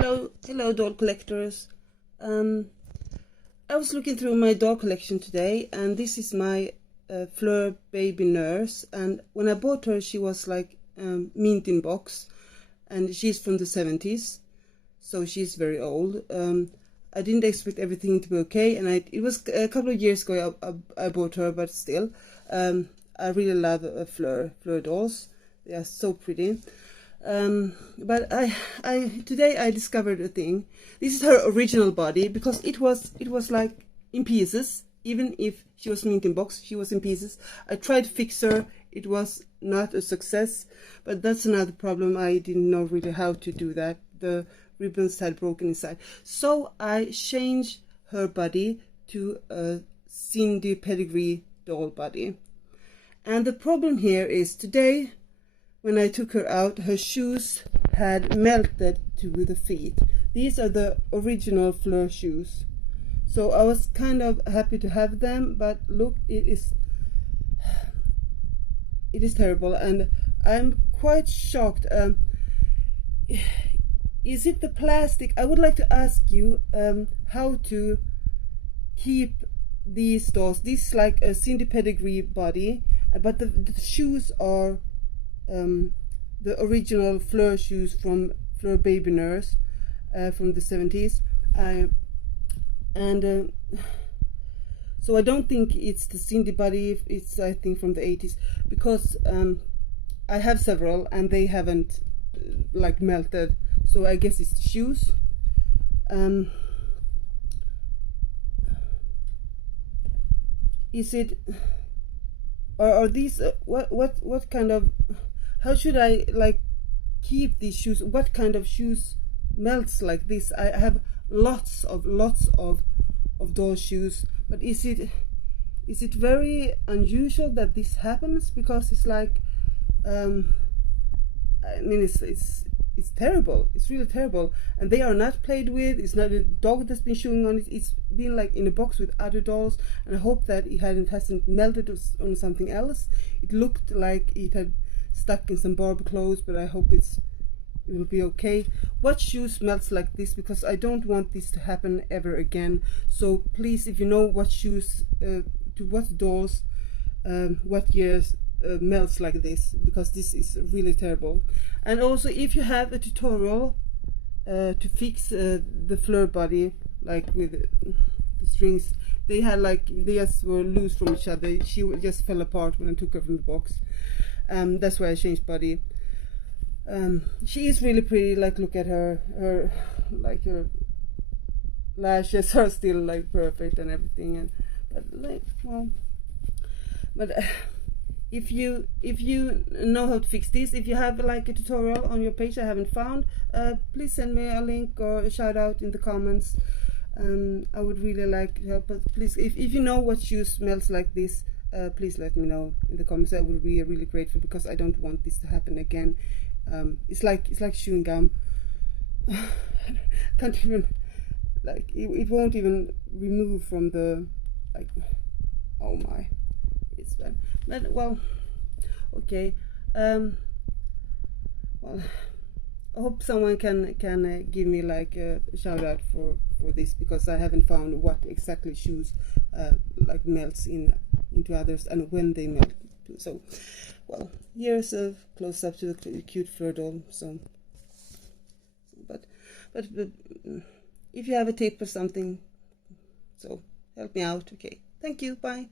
Hello, doll collectors. I was looking through my doll collection today, and this is my Fleur Baby Nurse. And when I bought her, she was like mint in box, and she's from the 70s, so she's very old. I didn't expect everything to be okay, and it was a couple of years ago I bought her, but still, I really love Fleur dolls. They are so pretty. But today I discovered a thing. This is her original body, because it was like in pieces. Even if she was mint in box, she was in pieces. I tried to fix her. It was not a success, but that's another problem. I didn't know really how to do that. The ribbons had broken inside, so I changed her body to a Sindy pedigree doll body. And the problem here is today, when I took her out, her shoes had melted to the feet. These are the original Fleur shoes. So I was kind of happy to have them, but look, it is terrible, and I'm quite shocked. Is it the plastic? I would like to ask you how to keep these dolls. This is like a Sindy pedigree body, but the shoes are the original Fleur shoes from Fleur Baby Nurse from the 70s. So I don't think it's the Sindy body. It's, I think, from the 80s, because I have several and they haven't like melted. So I guess it's the shoes. Is it, or are these what kind of, how should I like keep these shoes? What kind of shoes melts like this? I have lots of doll shoes, but is it very unusual that this happens? Because it's like I mean, it's terrible. It's really terrible, and they are not played with. It's not a dog that's been chewing on it. It's been like in a box with other dolls, and I hope that it hasn't melted on something else. It looked like it had stuck in some Barbie clothes, but I hope it will be okay. What shoe smells like this? Because I don't want this to happen ever again. So please, if you know what shoes, to what dolls, what years melts like this, because this is really terrible. And also, if you have a tutorial to fix the Fleur body, like with the strings, they had like, they just were loose from each other. She just fell apart when I took her from the box. That's why I changed body. She is really pretty. Like, look at her like her lashes are still like perfect and everything. And but like, well, but if you know how to fix this, if you have like a tutorial on your page I haven't found, please send me a link or a shout out in the comments. I would really like to help. But please, if you know what shoe smells like this, please let me know in the comments. I would be really grateful, because I don't want this to happen again. It's like chewing gum. Can't even, like, it won't even remove from the, like, oh my, it's bad. But well, okay. Well, I hope someone can give me like a shout out for this, because I haven't found what exactly shoes like melts into others, and when they melt. So, well, here's a close up to the cute Fleur doll. So, but if you have a tip or something, so help me out. Okay, thank you. Bye.